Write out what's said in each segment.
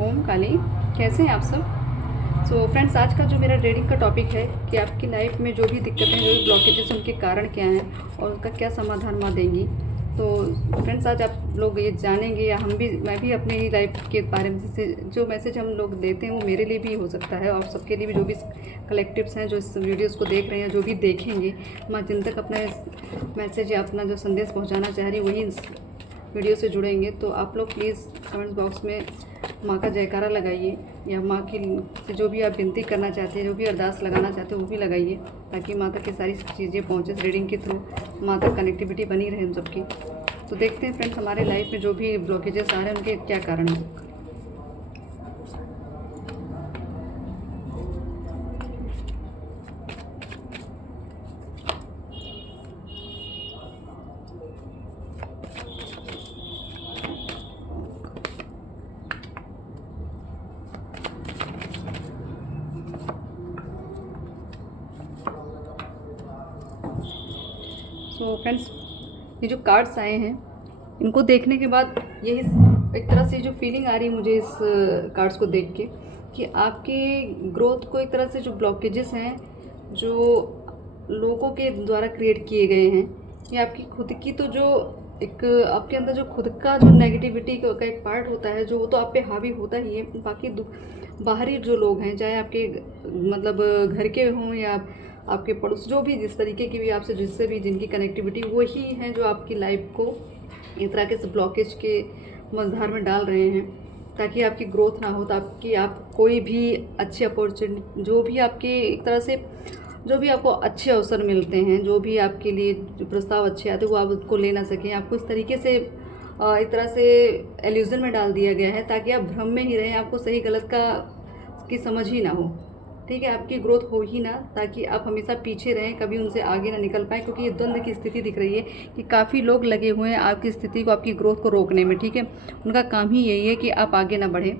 ओम काली। कैसे हैं आप सब? फ्रेंड्स, आज का जो मेरा रीडिंग का टॉपिक है कि आपकी लाइफ में जो भी दिक्कतें, जो भी ब्लॉकेजेस, उनके कारण क्या हैं और उनका क्या समाधान माँ देंगी। तो फ्रेंड्स, आज आप लोग ये जानेंगे या मैं भी अपने ही लाइफ के बारे में से जो मैसेज हम लोग देते हैं वो मेरे लिए भी हो सकता है और सबके लिए भी, जो भी कलेक्टिव्स हैं जो इस वीडियोस को देख रहे हैं, जो भी देखेंगे, माँ जिन तक अपना मैसेज या अपना जो संदेश पहुँचाना चाह रही वही वीडियो से जुड़ेंगे। तो आप लोग प्लीज़ कमेंट बॉक्स में माँ का जयकारा लगाइए या माँ की से जो भी आप विनती करना चाहते हैं, जो भी अरदास लगाना चाहते हैं वो भी लगाइए, ताकि माँ तक की सारी चीज़ें पहुँचे। इस रीडिंग के थ्रू माँ तक कनेक्टिविटी बनी रहे हम सबकी। तो देखते हैं फ्रेंड्स, हमारे लाइफ में जो भी ब्लॉकेजेस आ रहे हैं उनके क्या कारण हैं। फ्रेंड्स, ये जो कार्ड्स आए हैं इनको देखने के बाद यही एक तरह से जो फीलिंग आ रही है मुझे इस कार्ड्स को देख के, कि आपके ग्रोथ को एक तरह से जो ब्लॉकेजेस हैं जो लोगों के द्वारा क्रिएट किए गए हैं, या आपकी खुद की तो जो एक आपके अंदर जो खुद का जो नेगेटिविटी का एक पार्ट होता है, जो वो तो आप पे हावी होता ही है। बाकी बाहरी जो लोग हैं, चाहे आपके मतलब घर के हों या आपके पड़ोस, जो भी जिस तरीके की भी आपसे जिससे भी जिनकी कनेक्टिविटी, वही हैं जो आपकी लाइफ को इस तरह के ब्लॉकेज के मझधार में डाल रहे हैं, ताकि आपकी ग्रोथ ना हो, ताकि आप कोई भी अच्छी अपॉर्चुनिटी, जो भी आपके एक तरह से जो भी आपको अच्छे अवसर मिलते हैं, जो भी आपके लिए जो प्रस्ताव अच्छे आते हैं वो आप उसको ले ना सकें। आपको इस तरीके से एक तरह से एल्यूजन में डाल दिया गया है ताकि आप भ्रम में ही रहें, आपको सही गलत की समझ ही ना हो। ठीक है, आपकी ग्रोथ हो ही ना, ताकि आप हमेशा पीछे रहें, कभी उनसे आगे ना निकल पाएँ, क्योंकि ये द्वंद्व की स्थिति दिख रही है कि काफ़ी लोग लगे हुए हैं आपकी स्थिति को, आपकी ग्रोथ को रोकने में। ठीक है, उनका काम ही यही है कि आप आगे ना बढ़ें,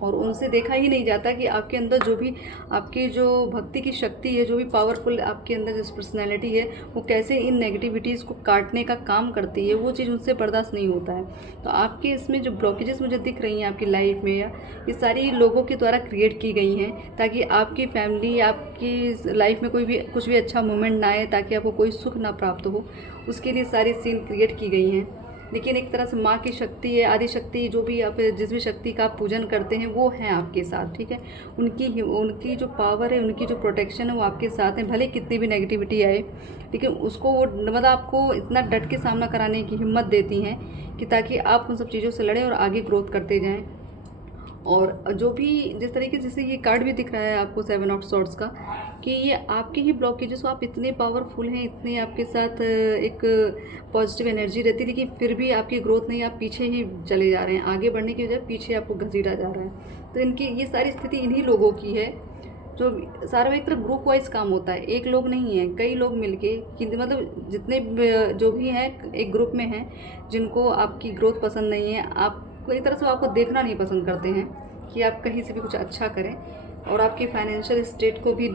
और उनसे देखा ही नहीं जाता कि आपके अंदर जो भी आपकी जो भक्ति की शक्ति है, जो भी पावरफुल आपके अंदर जिस पर्सनैलिटी है, वो कैसे इन नेगेटिविटीज़ को काटने का काम करती है, वो चीज़ उनसे बर्दाश्त नहीं होता है। तो आपके इसमें जो ब्लॉकेजेस मुझे दिख रही हैं आपकी लाइफ में, या ये सारी लोगों के द्वारा क्रिएट की गई हैं ताकि आपकी फैमिली, आपकी लाइफ में कोई भी कुछ भी अच्छा मोमेंट ना आए, ताकि आपको कोई सुख ना प्राप्त हो, उसके लिए सारी सीन क्रिएट की गई हैं। लेकिन एक तरह से माँ की शक्ति है, आदि शक्ति, जो भी आप जिस भी शक्ति का आप पूजन करते हैं वो हैं आपके साथ। ठीक है, उनकी जो पावर है, उनकी जो प्रोटेक्शन है वो आपके साथ है। भले कितनी भी नेगेटिविटी आए, लेकिन उसको वो मतलब आपको इतना डट के सामना कराने की हिम्मत देती हैं कि ताकि आप उन सब चीज़ों से लड़ें और आगे ग्रोथ करते जाएँ। और जो भी जिस तरीके से, जैसे ये कार्ड भी दिख रहा है आपको 7 ऑफ सॉर्ड्स का, कि ये आपके ही ब्लॉकेजेस, आप इतने पावरफुल हैं, इतने आपके साथ एक पॉजिटिव एनर्जी रहती है, लेकिन फिर भी आपकी ग्रोथ नहीं, आप पीछे ही चले जा रहे हैं, आगे बढ़ने की बजाय पीछे आपको घसीटा जा रहा है। तो इनकी ये सारी स्थिति इन्हीं लोगों की है, जो सारा एक तरह ग्रुप वाइज काम होता है, एक लोग नहीं है, कई लोग मिलके, कि मतलब जितने जो भी हैं एक ग्रुप में हैं जिनको आपकी ग्रोथ पसंद नहीं है, आपको एक तरह से आपको देखना नहीं पसंद करते हैं कि आप कहीं से भी कुछ अच्छा करें, और आपकी फाइनेंशियल स्टेट को भी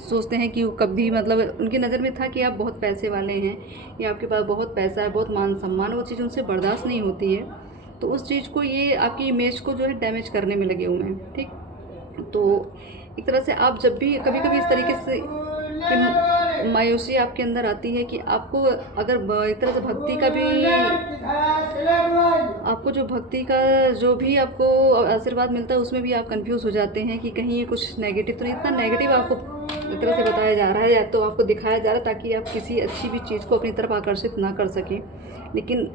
सोचते हैं कि वो कभी मतलब उनकी नज़र में था कि आप बहुत पैसे वाले हैं या आपके पास बहुत पैसा है, बहुत मान सम्मान, वो चीज़ उनसे बर्दाश्त नहीं होती है। तो उस चीज़ को, ये आपकी इमेज को जो है डैमेज करने में लगे हुए हैं। ठीक, तो एक तरह से आप जब भी कभी कभी इस तरीके से कि मायूसी आपके अंदर आती है कि आपको अगर एक तरह से भक्ति का भी, आपको जो भक्ति का जो भी आपको आशीर्वाद मिलता है उसमें भी आप कंफ्यूज हो जाते हैं कि कहीं ये कुछ नेगेटिव तो नहीं, इतना नेगेटिव आपको एक तरह से बताया जा रहा है या तो आपको दिखाया जा रहा है ताकि आप किसी अच्छी भी चीज़ को अपनी तरफ आकर्षित ना कर सकें। लेकिन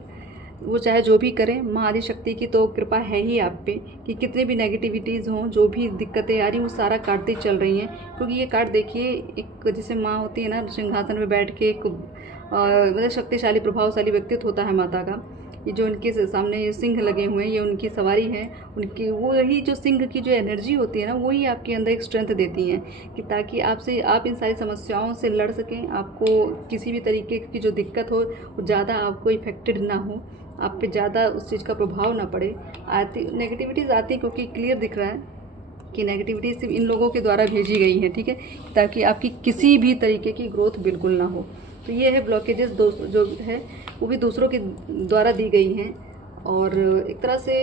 वो चाहे जो भी करें, माँ आदि शक्ति की तो कृपा है ही आप पे, कि कितने भी नेगेटिविटीज़ हों, जो भी दिक्कतें आ रही वो सारा काटती चल रही हैं। क्योंकि ये कार्ड देखिए, एक जैसे माँ होती है ना, सिंहासन में बैठ के एक मतलब शक्तिशाली प्रभावशाली व्यक्तित्व होता है माता का। ये जो उनके सामने ये सिंह लगे हुए हैं, ये उनकी सवारी है, उनकी वही जो सिंह की जो एनर्जी होती है ना, वही आपके अंदर एक स्ट्रेंथ देती हैं कि ताकि आप इन सारी समस्याओं से लड़ सकें, आपको किसी भी तरीके की जो दिक्कत हो वो ज़्यादा आपको इफेक्टेड ना हो, आप पे ज़्यादा उस चीज़ का प्रभाव ना पड़े। आती नेगेटिविटीज़ आती, क्योंकि क्लियर दिख रहा है कि नेगेटिविटी सिर्फ इन लोगों के द्वारा भेजी गई है। ठीक है, ताकि आपकी किसी भी तरीके की ग्रोथ बिल्कुल ना हो। तो ये है ब्लॉकेजेस जो है वो भी दूसरों के द्वारा दी गई हैं, और एक तरह से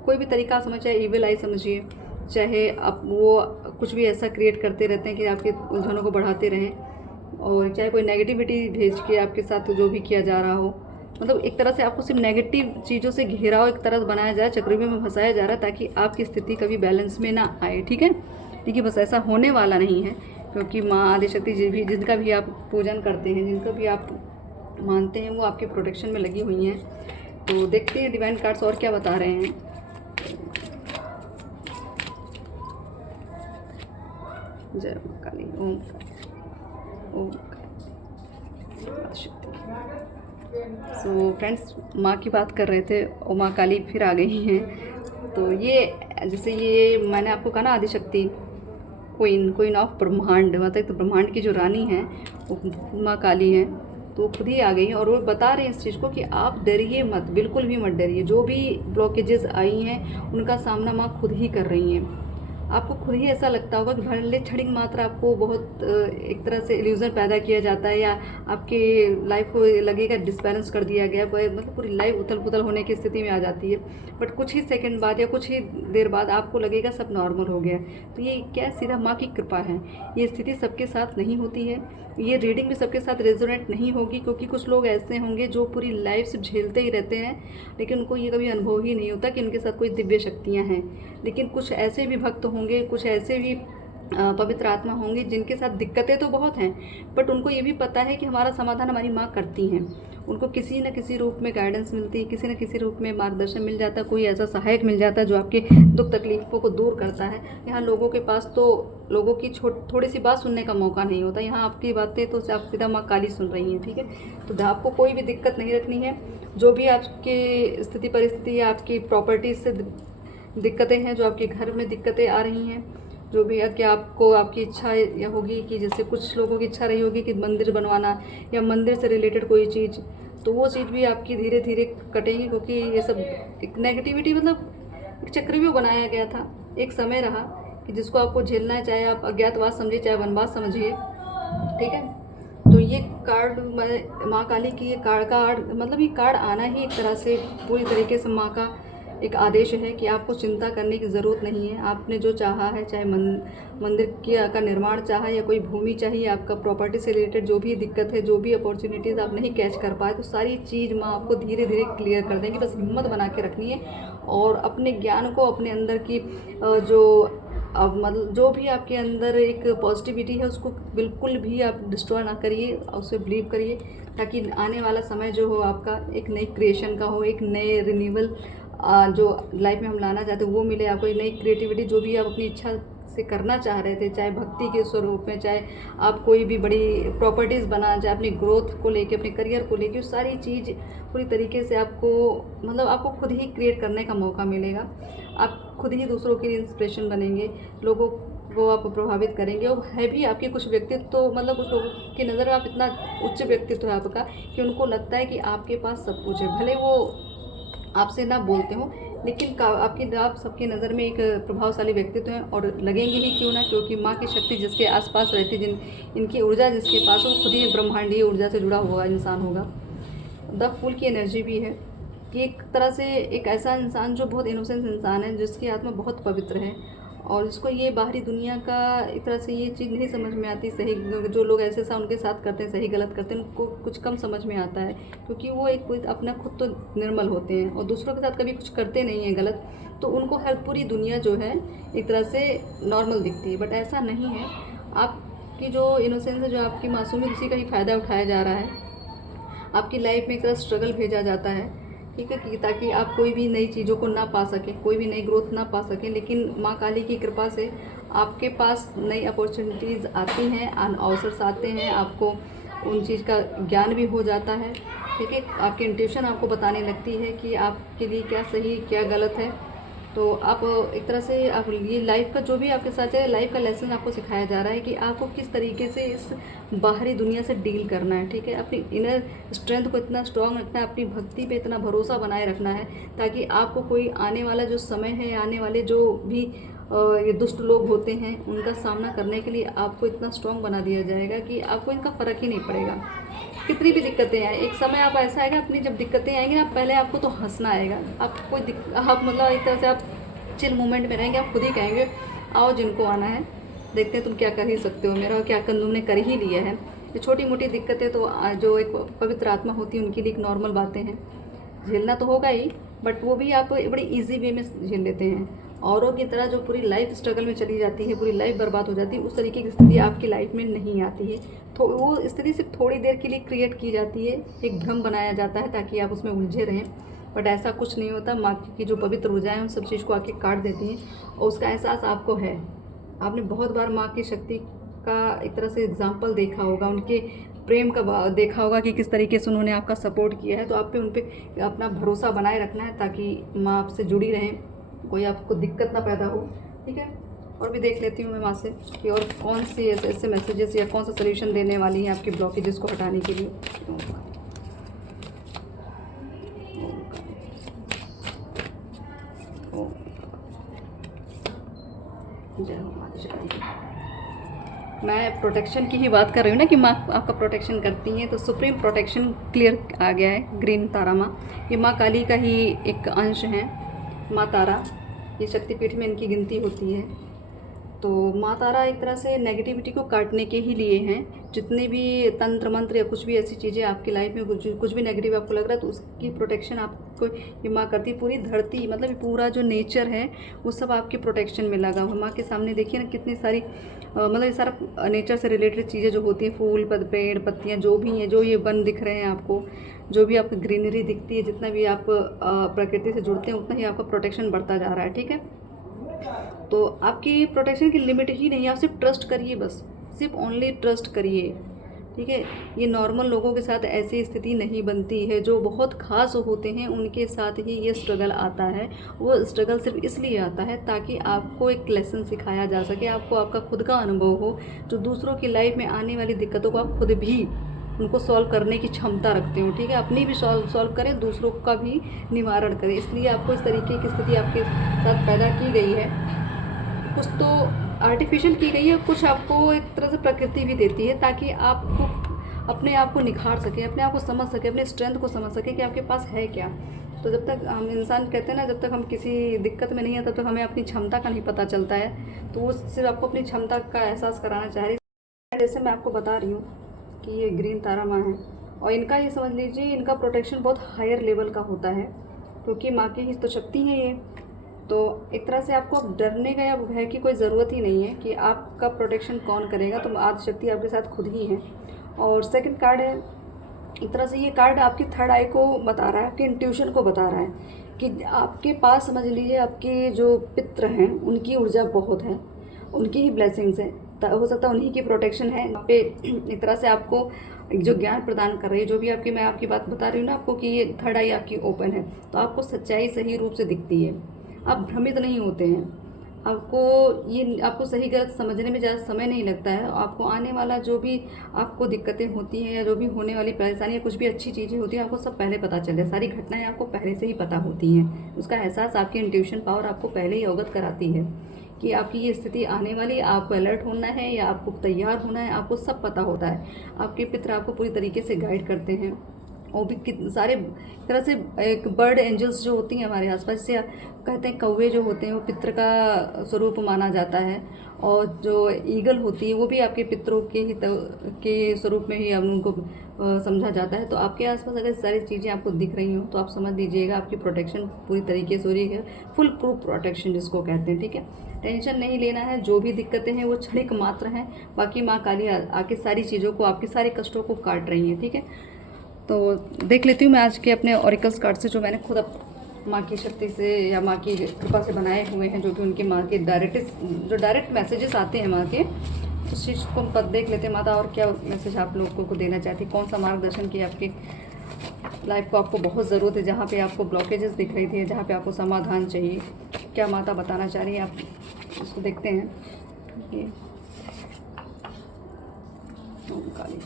कोई भी तरीका आप समझ, चाहे ईविल आई समझिए, चाहे आप वो कुछ भी ऐसा क्रिएट करते रहते हैं कि आपके उलझनों को बढ़ाते रहें, और चाहे कोई नेगेटिविटी भेज के आपके साथ जो भी किया जा रहा हो, मतलब एक तरह से आपको सिर्फ नेगेटिव चीज़ों से घिराव एक तरह बनाया जाए, चक्रव्यूह में फंसाया जा रहा है, ताकि आपकी स्थिति कभी बैलेंस में ना आए। ठीक है, देखिए बस ऐसा होने वाला नहीं है, क्योंकि माँ आदिशक्ति जी भी, जिनका भी आप पूजन करते हैं, जिनका भी आप मानते हैं, वो आपके प्रोटेक्शन में लगी हुई हैं। तो देखते हैं डिवाइन कार्ड्स और क्या बता रहे हैं। जय माँ काली, ओम ओम। सो फ्रेंड्स, माँ की बात कर रहे थे और माँ काली फिर आ गई हैं। तो ये जैसे ये मैंने आपको कहा ना, आदिशक्ति क्वीन ऑफ ब्रह्मांड, मतलब तो ब्रह्मांड की जो रानी है वो माँ काली हैं। तो खुद ही आ गई हैं और वो बता रहे हैं इस चीज़ को कि आप डरिए मत, बिल्कुल भी मत डरिए। जो भी ब्लॉकेजेस आई हैं उनका सामना माँ खुद ही कर रही हैं। आपको खुद ही ऐसा लगता होगा कि भले क्षणिक मात्र आपको बहुत एक तरह से इल्यूजन पैदा किया जाता है, या आपके लाइफ को लगेगा डिसबैलेंस कर दिया गया, मतलब पूरी लाइफ उथल पुथल होने की स्थिति में आ जाती है। बट कुछ ही सेकंड बाद या कुछ ही देर बाद आपको लगेगा सब नॉर्मल हो गया। तो ये क्या सीधा माँ की कृपा है। ये स्थिति सबके साथ नहीं होती है, ये रीडिंग भी सबके साथ रेजोनेट नहीं होगी, क्योंकि कुछ लोग ऐसे होंगे जो पूरी लाइफ से झेलते ही रहते हैं, लेकिन उनको ये कभी अनुभव ही नहीं होता कि उनके साथ कोई दिव्य शक्तियाँ हैं। लेकिन कुछ ऐसे भी भक्त होंगे, कुछ ऐसे भी पवित्र आत्मा होंगी जिनके साथ दिक्कतें तो बहुत हैं, बट उनको ये भी पता है कि हमारा समाधान हमारी माँ करती हैं। उनको किसी न किसी रूप में गाइडेंस मिलती है, किसी न किसी रूप में मार्गदर्शन मिल जाता है, कोई ऐसा सहायक मिल जाता है जो आपके दुख तकलीफ़ों को दूर करता है। यहाँ लोगों के पास तो लोगों की थोड़ी सी बात सुनने का मौका नहीं होता, यहाँ आपकी बातें तो आप सीधा माँ काली सुन रही हैं। ठीक है, तो आपको कोई भी दिक्कत नहीं रखनी है। जो भी आपकी स्थिति परिस्थिति या आपकी प्रॉपर्टीज से दिक्कतें हैं, जो आपके घर में दिक्कतें आ रही हैं, जो भी है कि आपको आपकी इच्छा यह होगी कि जैसे कुछ लोगों की इच्छा रही होगी कि मंदिर बनवाना या मंदिर से रिलेटेड कोई चीज़, तो वो चीज़ भी आपकी धीरे धीरे कटेंगी, क्योंकि ये सब एक नेगेटिविटी, मतलब एक चक्रव्यूह बनाया गया था। एक समय रहा कि जिसको आपको झेलना है, चाहे आप अज्ञातवास समझिए चाहे वनवास समझिए। ठीक है, तो ये कार्ड माँ काली की ये कार्ड मतलब ये कार्ड आना ही एक तरह से पूरी तरीके से माँ का एक आदेश है कि आपको चिंता करने की ज़रूरत नहीं है। आपने जो चाहा है, चाहे मंदिर का निर्माण चाहा या कोई भूमि चाहिए, आपका प्रॉपर्टी से रिलेटेड जो भी दिक्कत है, जो भी अपॉर्चुनिटीज़ आप नहीं कैच कर पाए, तो सारी चीज़ माँ आपको धीरे धीरे क्लियर कर देंगी। बस हिम्मत बना के रखनी है और अपने ज्ञान को, अपने अंदर की जो अब मतलब जो भी आपके अंदर एक पॉजिटिविटी है उसको बिल्कुल भी आप डिस्ट्रॉय ना करिए, उसे बिलीव करिए, ताकि आने वाला समय जो हो आपका एक नई क्रिएशन का हो, एक नए रिन्यूअल जो लाइफ में हम लाना चाहते हैं वो मिले आपको, एक नई क्रिएटिविटी जो भी आप अपनी इच्छा से करना चाह रहे थे, चाहे भक्ति के स्वरूप में, चाहे आप कोई भी बड़ी प्रॉपर्टीज़ बना, चाहे अपनी ग्रोथ को लेके, अपने करियर को लेके, सारी चीज़ पूरी तरीके से आपको मतलब आपको खुद ही क्रिएट करने का मौका मिलेगा। आप खुद ही दूसरों के लिए इंस्पिरेशन बनेंगे, लोगों को आप प्रभावित करेंगे। और है भी आपके कुछ व्यक्तित्व तो मतलब कुछ लोगों की नज़र में आप इतना उच्च व्यक्तित्व है आपका कि उनको लगता है कि आपके पास सब कुछ है, भले वो आपसे ना बोलते हो, लेकिन आप सबकी नज़र में एक प्रभावशाली व्यक्तित्व हैं और लगेंगे ही क्यों ना, क्योंकि माँ की शक्ति जिसके आसपास रहती, इनकी ऊर्जा जिसके पास हो, खुद ही ब्रह्मांडीय ऊर्जा से जुड़ा हुआ इंसान होगा। द फूल की एनर्जी भी है कि एक तरह से एक ऐसा इंसान जो बहुत इनोसेंस इंसान है, जिसकी आत्मा बहुत पवित्र है और जिसको ये बाहरी दुनिया का एक तरह से ये चीज़ नहीं समझ में आती। सही जो लोग ऐसे उनके साथ करते हैं, सही गलत करते हैं, उनको कुछ कम समझ में आता है, क्योंकि वो एक अपना खुद तो निर्मल होते हैं और दूसरों के साथ कभी कुछ करते नहीं हैं गलत, तो उनको हर पूरी दुनिया जो है एक तरह से नॉर्मल दिखती है। बट ऐसा नहीं है, आपकी जो इनोसेंस है, जो आपकी मासूमियत, उसी का ही फ़ायदा उठाया जा रहा है। आपकी लाइफ में एक तरह स्ट्रगल भेजा जाता है, ठीक है, कि ताकि आप कोई भी नई चीज़ों को ना पा सकें, कोई भी नई ग्रोथ ना पा सकें। लेकिन माँ काली की कृपा से आपके पास नई अपॉर्चुनिटीज़ आती हैं, अवसर आते हैं, आपको उन चीज़ का ज्ञान भी हो जाता है। ठीक है, आपकी इंट्यूशन आपको बताने लगती है कि आपके लिए क्या सही क्या गलत है। तो आप एक तरह से आप ये लाइफ का जो भी आपके साथ है, लाइफ का लेसन आपको सिखाया जा रहा है कि आपको किस तरीके से इस बाहरी दुनिया से डील करना है। ठीक है, अपनी इनर स्ट्रेंथ को इतना स्ट्रांग रखना है, अपनी भक्ति पे इतना भरोसा बनाए रखना है, ताकि आपको कोई आने वाला जो समय है, आने वाले जो भी ये दुष्ट लोग होते हैं, उनका सामना करने के लिए आपको इतना स्ट्रांग बना दिया जाएगा कि आपको इनका फ़र्क ही नहीं पड़ेगा। कितनी भी दिक्कतें आए, एक समय आप ऐसा आएगा अपनी जब दिक्कतें आएंगी ना, पहले आपको तो हंसना आएगा, आप आप मतलब एक तरह से आप चिल मोमेंट में रहेंगे, आप खुद ही कहेंगे आओ जिनको आना है, देखते हैं तुम क्या कर ही सकते हो, मेरा क्या कर तुमने कर ही लिया है। ये छोटी मोटी दिक्कतें तो जो एक पवित्र आत्मा होती है उनके लिए एक नॉर्मल बातें हैं, झेलना तो होगा ही, बट वो भी आप बड़ी इजी वे में झेल लेते हैं। औरों की तरह जो पूरी लाइफ स्ट्रगल में चली जाती है, पूरी लाइफ बर्बाद हो जाती है, उस तरीके की स्थिति आपकी लाइफ में नहीं आती है। तो वो स्थिति सिर्फ थोड़ी देर के लिए क्रिएट की जाती है, एक भ्रम बनाया जाता है ताकि आप उसमें उलझे रहें, बट ऐसा कुछ नहीं होता। माँ की जो पवित्र ऊर्जाएं उन सब चीज़ को आके काट देती हैं, और उसका एहसास आपको है। आपने बहुत बार माँ की शक्ति का एक तरह से एग्जाम्पल देखा होगा, उनके प्रेम का देखा होगा कि किस तरीके से उन्होंने आपका सपोर्ट किया है। तो आप पे उन पर अपना भरोसा बनाए रखना है ताकि माँ आपसे जुड़ी रहें, कोई आपको दिक्कत ना पैदा हो, ठीक है। और भी देख लेती हूँ मैं माँ से कि और कौन सी ऐसे मैसेजेस या कौन सा सोल्यूशन देने वाली है आपके ब्लॉकेजेस को हटाने के लिए। जय हो माता। मैं प्रोटेक्शन की ही बात कर रही हूँ ना कि माँ आपका प्रोटेक्शन करती हैं, तो सुप्रीम प्रोटेक्शन क्लियर आ गया है। ग्रीन तारा माँ, ये माँ काली का ही एक अंश है। माँ तारा ये शक्तिपीठ में इनकी गिनती होती है। तो माँ तारा एक तरह से नेगेटिविटी को काटने के ही लिए हैं। जितने भी तंत्र मंत्र या कुछ भी ऐसी चीज़ें आपकी लाइफ में कुछ भी नेगेटिव आपको लग रहा है, तो उसकी प्रोटेक्शन आपको ये माँ करती है। पूरी धरती मतलब पूरा जो नेचर है वो सब आपके प्रोटेक्शन में लगा हुआ। माँ के सामने देखिए ना कितनी सारी मतलब ये सारा नेचर से रिलेटेड चीज़ें जो होती हैं, फूल पेड़ पत्तियाँ जो भी हैं, जो ये वन दिख रहे हैं आपको, जो भी आपको ग्रीनरी दिखती है, जितना भी आप प्रकृति से जुड़ते हैं उतना ही आपका प्रोटेक्शन बढ़ता जा रहा है, ठीक है। तो आपकी प्रोटेक्शन की लिमिट ही नहीं है, आप सिर्फ ट्रस्ट करिए, बस सिर्फ ओनली ट्रस्ट करिए, ठीक है। ये नॉर्मल लोगों के साथ ऐसी स्थिति नहीं बनती है, जो बहुत खास होते हैं उनके साथ ही ये स्ट्रगल आता है। वो स्ट्रगल सिर्फ इसलिए आता है ताकि आपको एक लेसन सिखाया जा सके, आपको आपका खुद का अनुभव हो, जो दूसरों की लाइफ में आने वाली दिक्कतों को आप खुद भी उनको सॉल्व करने की क्षमता रखते हो, ठीक है। अपनी भी सॉल्व करें, दूसरों का भी निवारण करें। इसलिए आपको इस तरीके की स्थिति आपके साथ पैदा की गई है। कुछ तो आर्टिफिशियल की गई है, कुछ आपको एक तरह से प्रकृति भी देती है ताकि आपको अपने आप को निखार सके, अपने आप को समझ सके, अपने स्ट्रेंथ को समझ सके कि आपके पास है क्या। तो जब तक हम इंसान कहते हैं ना, जब तक हम किसी दिक्कत में नहीं है तब तक हमें अपनी क्षमता का नहीं पता चलता है। तो वो सिर्फ आपको अपनी क्षमता का एहसास कराना चाह रही है। जैसे मैं आपको बता रही हूँ कि ये ग्रीन तारा माँ है, और इनका ये समझ लीजिए इनका प्रोटेक्शन बहुत हायर लेवल का होता है, क्योंकि माँ की ही तो शक्ति है ये। तो एक तरह से आपको डरने का या भय की कोई ज़रूरत ही नहीं है कि आपका प्रोटेक्शन कौन करेगा, तो आदि शक्ति आपके साथ खुद ही है। और सेकंड कार्ड है, एक तरह से ये कार्ड आपकी थर्ड आई को बता रहा है, आपके इंट्यूशन को बता रहा है कि आपके पास समझ लीजिए आपके जो पित्र हैं उनकी ऊर्जा बहुत है, उनकी ही ब्लेसिंग्स है, हो सकता है उन्हीं की प्रोटेक्शन है यहाँ पे। एक तरह से आपको जो ज्ञान प्रदान कर रही है, जो भी आपकी मैं आपकी बात बता रही हूँ ना आपको कि ये थर्ड आई आपकी ओपन है, तो आपको सच्चाई सही रूप से दिखती है, आप भ्रमित नहीं होते हैं, आपको सही गलत समझने में ज़्यादा समय नहीं लगता है। आपको आने वाला जो भी आपको दिक्कतें होती हैं या जो भी होने वाली परेशानी या कुछ भी अच्छी चीज़ें होती हैं, आपको सब पहले पता चले, सारी घटनाएं आपको पहले से ही पता होती हैं। उसका एहसास आपकी इंट्यूशन पावर आपको पहले ही अवगत कराती है कि आपकी ये स्थिति आने वाली, आपको अलर्ट होना है या आपको तैयार होना है, आपको सब पता होता है। आपके पितर आपको पूरी तरीके से गाइड करते हैं। वो भी सारे तरह से एक बर्ड एंजल्स जो होती हैं हमारे आसपास से, कहते हैं कौवे जो होते हैं वो पितृ का स्वरूप माना जाता है, और जो ईगल होती है वो भी आपके पितरों के स्वरूप में ही उनको समझा जाता है। तो आपके आसपास अगर सारी चीज़ें आपको दिख रही हों तो आप समझ लीजिएगा आपकी प्रोटेक्शन पूरी तरीके से हो रही है, फुल प्रूफ प्रोटेक्शन जिसको कहते हैं, ठीक है। टेंशन नहीं लेना है, जो भी दिक्कतें हैं वो क्षणिक मात्र हैं, बाकी माँ काली आके सारी चीज़ों को, आपके सारे कष्टों को काट रही हैं, ठीक है। तो देख लेती हूँ मैं आज के अपने ऑरिकल्स कार्ड से, जो मैंने खुद माँ की शक्ति से या माँ की कृपा से बनाए हुए हैं, जो कि उनकी माँ के डायरेक्ट मैसेजेस आते हैं माँ के, उस चीज़ को हम देख लेते हैं। माता और क्या मैसेज आप लोगों को देना चाहती, कौन सा मार्गदर्शन की आपकी लाइफ को आपको बहुत ज़रूरत है, जहाँ पे आपको ब्लॉकेजेस दिख रही थी, जहाँ पे आपको समाधान चाहिए, क्या माता बताना चाह रही है, आप उसको देखते हैं। ये काली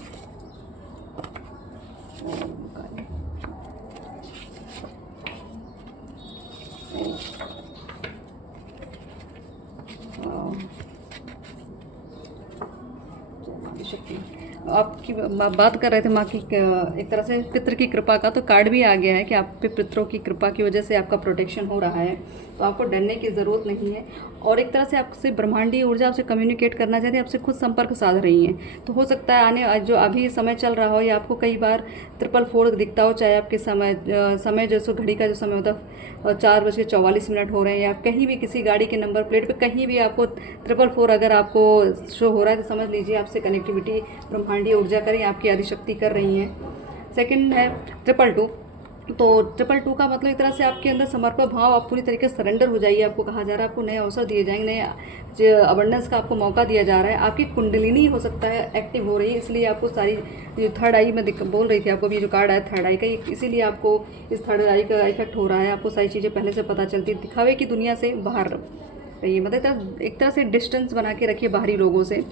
शक्ति। आपकी बात कर रहे थे माँ की एक तरह से पितृ की कृपा का, तो कार्ड भी आ गया है कि आप पे पितरों की कृपा की वजह से आपका प्रोटेक्शन हो रहा है, तो आपको डरने की ज़रूरत नहीं है। और एक तरह से आपसे ब्रह्मांडीय ऊर्जा आपसे कम्युनिकेट करना चाहती है, आपसे खुद संपर्क साध रही हैं। तो हो सकता है आने जो अभी समय चल रहा हो या आपको कई बार 444 दिखता हो, चाहे आपके समय जैसे घड़ी का जो समय होता है 4:44 हो रहे हैं, या कहीं भी किसी गाड़ी के नंबर प्लेट पे कहीं भी आपको 444 अगर आपको शो हो रहा है, तो समझ लीजिए आपसे कनेक्टिविटी ब्रह्मांडीय ऊर्जा करें, आपकी आदिशक्ति कर रही हैं। सेकंड है 222। तो 222 का मतलब एक तरह से आपके अंदर समर्पण भाव, आप पूरी तरीके से सरेंडर हो जाइए। आपको कहा जा रहा है आपको नए अवसर दिए जाएंगे, नए अबंडेंस का आपको मौका दिया जा रहा है। आपकी कुंडलिनी हो सकता है एक्टिव हो रही है, इसलिए आपको सारी जो थर्ड आई मैं बोल रही थी आपको, भी जो कार्ड आया थर्ड आई का, इसीलिए आपको इस थर्ड आई का इफेक्ट हो रहा है। आपको सारी चीज़ें पहले से पता चलती है। दिखावे की दुनिया से बाहर रहिए, मतलब एक तरह से डिस्टेंस बना के रखिए बाहरी लोगों से,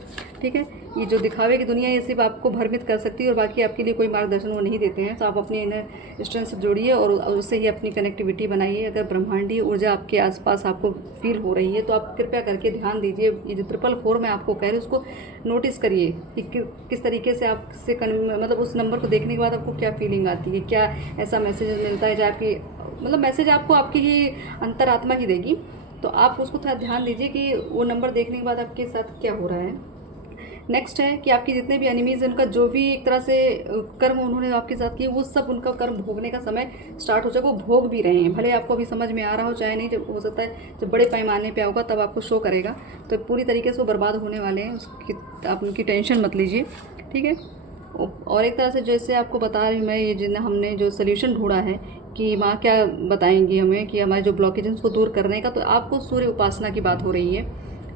ठीक है। ये जो दिखावे की दुनिया है ये सिर्फ आपको भ्रमित कर सकती है, और बाकी आपके लिए कोई मार्गदर्शन वो नहीं देते हैं। तो आप अपनी इनर स्ट्रेंथ से जोड़िए और उससे ही अपनी कनेक्टिविटी बनाइए। अगर ब्रह्मांडीय ऊर्जा आपके आसपास आपको फील हो रही है, तो आप कृपया करके ध्यान दीजिए। ये जो 444 मैं आपको कह रही हूँ उसको नोटिस करिए कि किस तरीके से आपसे मतलब उस नंबर को देखने के बाद आपको क्या फीलिंग आती है, क्या ऐसा मैसेज मिलता है जो आपकी मतलब मैसेज आपको आपकी ही अंतरात्मा ही देगी। तो आप उसको थोड़ा ध्यान दीजिए कि वो नंबर देखने के बाद आपके साथ क्या हो रहा है। नेक्स्ट है कि आपके जितने भी एनिमीज़ हैं उनका जो भी एक तरह से कर्म उन्होंने आपके साथ किए, वो सब उनका कर्म भोगने का समय स्टार्ट हो जाएगा। वो भोग भी रहे हैं, भले आपको अभी समझ में आ रहा हो चाहे नहीं। जब हो सकता है जब बड़े पैमाने पे होगा तब आपको शो करेगा। तो पूरी तरीके से वो बर्बाद होने वाले हैं, उसकी आप उनकी टेंशन मत लीजिए, ठीक है। और एक तरह से जैसे आपको बता रही हूँ मैं, ये जिन हमने जो सोल्यूशन ढूंढा है कि माँ क्या बताएंगी हमें कि हमारे जो ब्लॉकेज हैं उसको दूर करने का, तो आपको सूर्य उपासना की बात हो रही है,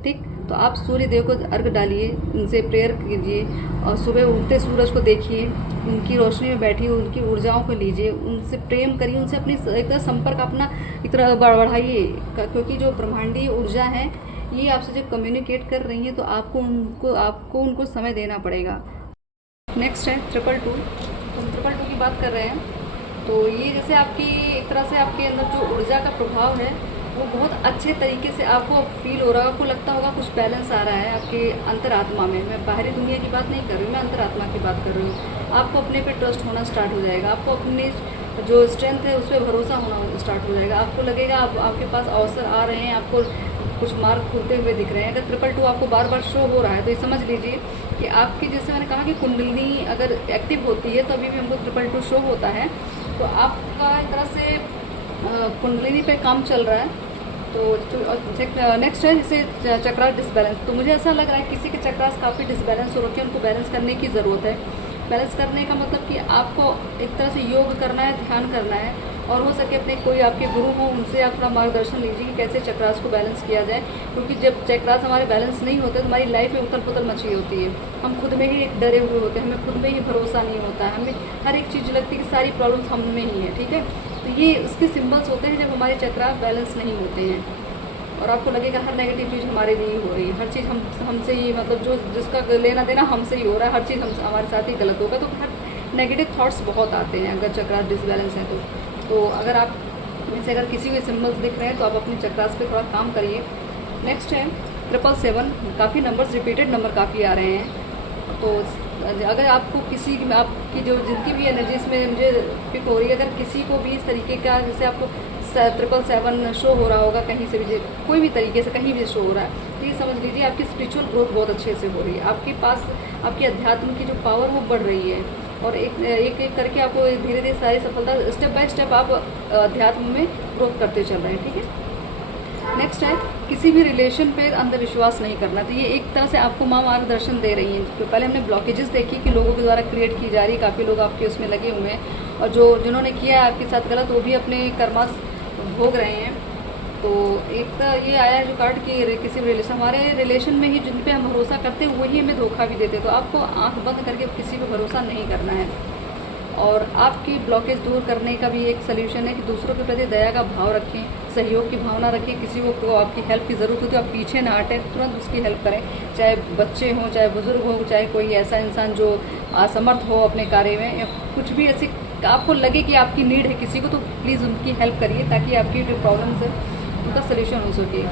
ठीक। तो आप सूर्य देव को अर्घ डालिए, उनसे प्रेयर कीजिए, और सुबह उगते सूरज को देखिए, उनकी रोशनी में बैठिए, उनकी ऊर्जाओं को लीजिए, उनसे प्रेम करिए, उनसे अपनी एक तरह संपर्क अपना एक तरह बढ़ाइए। क्योंकि जो ब्रह्मांडीय ऊर्जा है ये आपसे जो कम्युनिकेट कर रही हैं, तो आपको उनको समय देना पड़ेगा। नेक्स्ट है 222। तो हम 222 की बात कर रहे हैं, तो ये जैसे आपकी एक तरह से आपके अंदर जो ऊर्जा का प्रभाव है वो बहुत अच्छे तरीके से आपको फील हो रहा है। आपको लगता होगा कुछ बैलेंस आ रहा है आपके अंतरात्मा में। मैं बाहरी दुनिया की बात नहीं कर रही हूँ, मैं अंतरात्मा की बात कर रही हूँ। आपको अपने पे ट्रस्ट होना स्टार्ट हो जाएगा, आपको अपनी जो स्ट्रेंथ है उस पर भरोसा होना स्टार्ट हो जाएगा। आपको लगेगा आपके पास अवसर आ रहे हैं, आपको कुछ मार्ग खुलते हुए दिख रहे हैं। अगर 222 आपको बार बार शो हो रहा है तो ये समझ लीजिए कि आपकी, जैसे मैंने कहा कि कुंडलिनी अगर एक्टिव होती है तो अभी भी हमको 222 शो होता है, तो आपका एक तरह से कुंडलिनी पे काम चल रहा है। तो नेक्स्ट है जैसे चक्रास डिसबैलेंस। तो मुझे ऐसा लग रहा है किसी के चक्रास काफ़ी डिसबैलेंस हो रखे हैं, उनको बैलेंस करने की ज़रूरत है। बैलेंस करने का मतलब कि आपको एक तरह से योग करना है, ध्यान करना है, और हो सके अपने कोई आपके गुरु हो उनसे आप थोड़ा मार्गदर्शन लीजिए कि कैसे चक्रास को बैलेंस किया जाए। क्योंकि जब चक्रास हमारे बैलेंस नहीं होते तो हमारी लाइफ में उथल पुथल मची होती है, हम खुद में ही एक डरे हुए होते हैं, हमें खुद में ही भरोसा नहीं होता है, हमें हर एक चीज़ लगती है कि सारी प्रॉब्लम्स हम में ही है, ठीक है। तो ये उसके सिम्बल्स होते हैं जब हमारे चक्रास बैलेंस नहीं होते हैं, और आपको लगेगा हर नेगेटिव चीज़ हमारे लिए ही हो रही है, हर चीज़ हमसे ही, मतलब जो जिसका लेना देना हमसे ही हो रहा है, हर चीज़ हमारे साथ ही गलत होगा। तो हर नेगेटिव थॉट्स बहुत आते हैं अगर चक्रास डिसबैलेंस है तो अगर आप जैसे अगर किसी को सिम्बल्स दिख रहे हैं तो आप अपने चक्रास पे थोड़ा काम करिए। नेक्स्ट है 777। काफ़ी नंबर्स, रिपीटेड नंबर काफ़ी आ रहे हैं। तो अगर आपको किसी आपकी जो जिनकी भी एनर्जीज में मुझे पिक हो रही है, अगर किसी को भी इस तरीके का जैसे आपको 777 शो हो रहा होगा कहीं से भी, कोई भी तरीके से कहीं भी शो हो रहा है, तो ये समझ लीजिए आपकी स्पिरिचुअल ग्रोथ बहुत अच्छे से हो रही है। आपके पास आपकी अध्यात्म की जो पावर वो बढ़ रही है, और एक एक करके आपको धीरे धीरे सारी सफलता, स्टेप बाय स्टेप आप अध्यात्म में ग्रोथ करते चल रहे हैं, ठीक है। नेक्स्ट है किसी भी रिलेशन पे अंधविश्वास नहीं करना। तो ये एक तरह से आपको माँ मार्गदर्शन दे रही हैं। तो पहले हमने ब्लॉकेजेस देखी कि लोगों के द्वारा क्रिएट की जा रही, काफ़ी लोग आपके उसमें लगे हुए हैं, और जिन्होंने किया है आपके साथ गलत वो भी अपने कर्मास भोग रहे हैं। तो एक तो ये आया है जो कार्ड की किसी भी रिलेशन, हमारे रिलेशन में ही जिन पे हम भरोसा करते हैं वही हमें धोखा भी देते हैं। तो आपको आंख बंद करके किसी पे भरोसा नहीं करना है। और आपकी ब्लॉकेज दूर करने का भी एक सल्यूशन है कि दूसरों के प्रति दया का भाव रखें, सहयोग की भावना रखें। किसी को आपकी हेल्प की ज़रूरत हो तो आप पीछे ना हटें, तुरंत उसकी हेल्प करें, चाहे बच्चे हों, चाहे बुज़ुर्ग हो, चाहे कोई ऐसा इंसान जो असमर्थ हो अपने कार्य में, या कुछ भी ऐसी आपको लगे कि आपकी नीड है किसी को, तो प्लीज़ उनकी हेल्प करिए ताकि आपकी जो प्रॉब्लम्स है उनका सल्यूशन हो सके।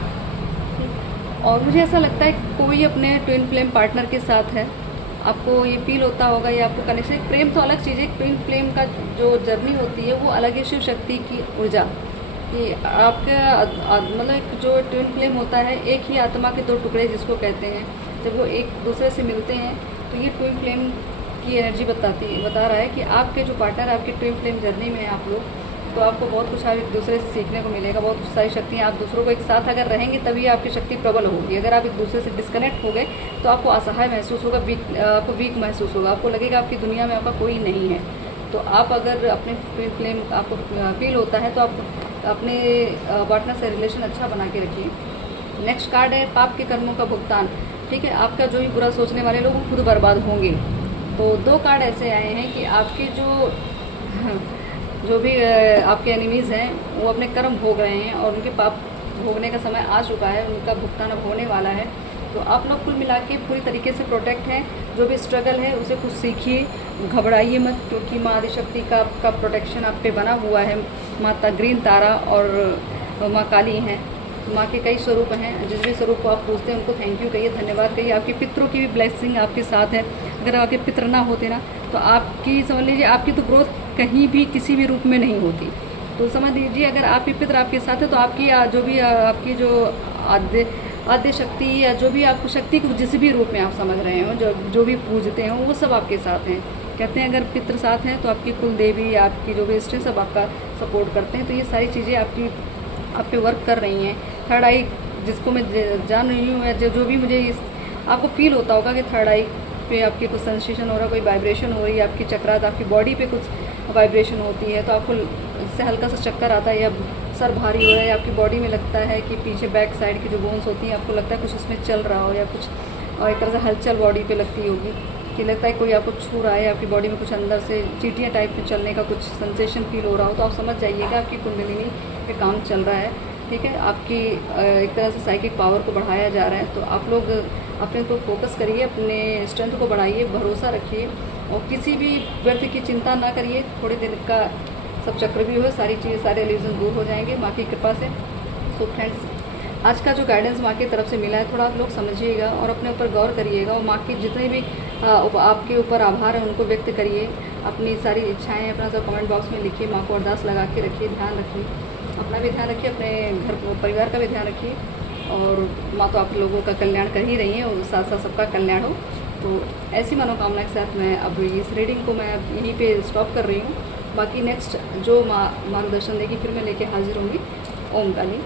और मुझे ऐसा लगता है कोई अपने ट्विन फ्लेम पार्टनर के साथ है, आपको ये फील होता होगा, ये आपको कनेक्शन, प्रेम तो अलग चीज़ है, ट्विन फ्लेम का जो जर्नी होती है वो अलग है, शिव शक्ति की ऊर्जा कि आपका मतलब एक जो ट्विन फ्लेम होता है, एक ही आत्मा के दो टुकड़े जिसको कहते हैं, जब वो एक दूसरे से मिलते हैं तो ये ट्विन फ्लेम की एनर्जी बता रहा है कि आपके जो पार्टनर आपके ट्विन फ्लेम जर्नी में हैं आप लोग, तो आपको बहुत कुछ एक दूसरे से सीखने को मिलेगा, बहुत सारी शक्तियाँ, आप दूसरों को एक साथ अगर रहेंगे तभी आपकी शक्ति प्रबल होगी। अगर आप एक दूसरे से डिस्कनेक्ट हो गए तो आपको असहाय महसूस होगा, आपको वीक महसूस होगा, आपको लगेगा आपकी दुनिया में आपका कोई नहीं है। तो आप अगर अपने ट्विन फ्लेम आपको फील होता है तो आप अपने पार्टनर से रिलेशन अच्छा बना के रखिए। नेक्स्ट कार्ड है पाप के कर्मों का भुगतान। ठीक है, आपका जो भी बुरा सोचने वाले लोग वो खुद बर्बाद होंगे। तो 2 कार्ड ऐसे आए हैं कि आपके जो भी आपके एनिमीज़ हैं वो अपने कर्म भोग रहे हैं और उनके पाप भोगने का समय आ चुका है, उनका भुगतान अब होने वाला है। तो आप लोग कुल मिला के पूरी तरीके से प्रोटेक्ट हैं। जो भी स्ट्रगल है उसे कुछ सीखिए, घबराइए मत, क्योंकि माँ आदिशक्ति का प्रोटेक्शन आप पे बना हुआ है। माता ग्रीन तारा और माँ काली हैं, माँ के कई स्वरूप हैं। जिस भी स्वरूप को आप पूछते हैं उनको थैंक यू कहिए, धन्यवाद कहिए। आपके पितरों की भी ब्लेसिंग आपके साथ है। अगर आपके पितर ना होते ना तो आपकी समझ लीजिए आपकी तो ग्रोथ कहीं भी किसी भी रूप में नहीं होती। तो समझ लीजिए अगर आपके पितर आपके साथ है तो आपकी जो भी आपकी जो आद्य शक्ति या जो भी आपको शक्ति को जिस भी रूप में आप समझ रहे हो, जो भी पूजते हैं वो सब आपके साथ हैं। कहते हैं अगर पितर साथ हैं तो आपकी कुल देवी या आपकी जो भी इष्ट सब आपका सपोर्ट करते हैं। तो ये सारी चीज़ें आप पे वर्क कर रही हैं। थर्ड आई जिसको मैं जान रही हूँ, या जो भी मुझे आपको फील होता होगा कि थर्ड आई पे आपकी कुछ सेंसेशन हो रहा है, कोई वाइब्रेशन हो रही है, आपकी चक्रात आपकी बॉडी पे कुछ वाइब्रेशन होती है, तो आपको इससे हल्का सा चक्कर आता है या सर भारी हो रहा है, आपकी बॉडी में लगता है कि पीछे बैक साइड की जो बोन्स होती हैं आपको लगता है कुछ इसमें चल रहा हो, या कुछ और एक तरह से हलचल बॉडी पे लगती होगी कि लगता है कोई आपको छू रहा है, आपकी बॉडी में कुछ अंदर से चींटियाँ टाइप में चलने का कुछ सेंसेशन फील हो रहा हो, तो आप समझ जाइएगा आपकी कुंडलिनी पे काम चल रहा है। ठीक है, आपकी एक तरह से साइकिक पावर को बढ़ाया जा रहा है। तो आप लोग अपने को फोकस करिए, अपने स्ट्रेंथ को बढ़ाइए, भरोसा रखिए और किसी भी व्यर्थ की चिंता ना करिए। थोड़े दिन का सब चक्रव्यूह है, सारी चीज़ें सारे इल्यूजन दूर हो जाएंगे माँ की कृपा से। सो फ्रेंड्स, आज का जो गाइडेंस माँ की तरफ से मिला है थोड़ा आप लोग समझिएगा और अपने ऊपर गौर करिएगा और माँ की जितने भी आपके ऊपर आभार है उनको व्यक्त करिए। अपनी सारी इच्छाएं अपना सब कमेंट बॉक्स में लिखिए, माँ को अरदास लगा के रखिए, ध्यान रखिए, अपना भी ध्यान रखिए, अपने घर परिवार का भी ध्यान रखिए। और माँ तो आप लोगों का कल्याण कर ही रही है और साथ साथ सबका कल्याण हो। तो ऐसी मनोकामना के साथ मैं अब इस रीडिंग को मैं यहीं पे स्टॉप कर रही हूँ। बाकी नेक्स्ट जो माँ मार्गदर्शन देगी फिर मैं लेके हाजिर होंगी। ओम काली।